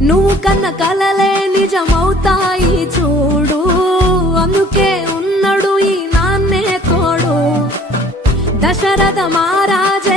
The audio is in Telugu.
నువ్వు కన్న కలలే నిజమవుతాయి చూడు, అందుకే ఉన్నాడు ఈ నాన్నే తోడు. దశరథ మహారాజే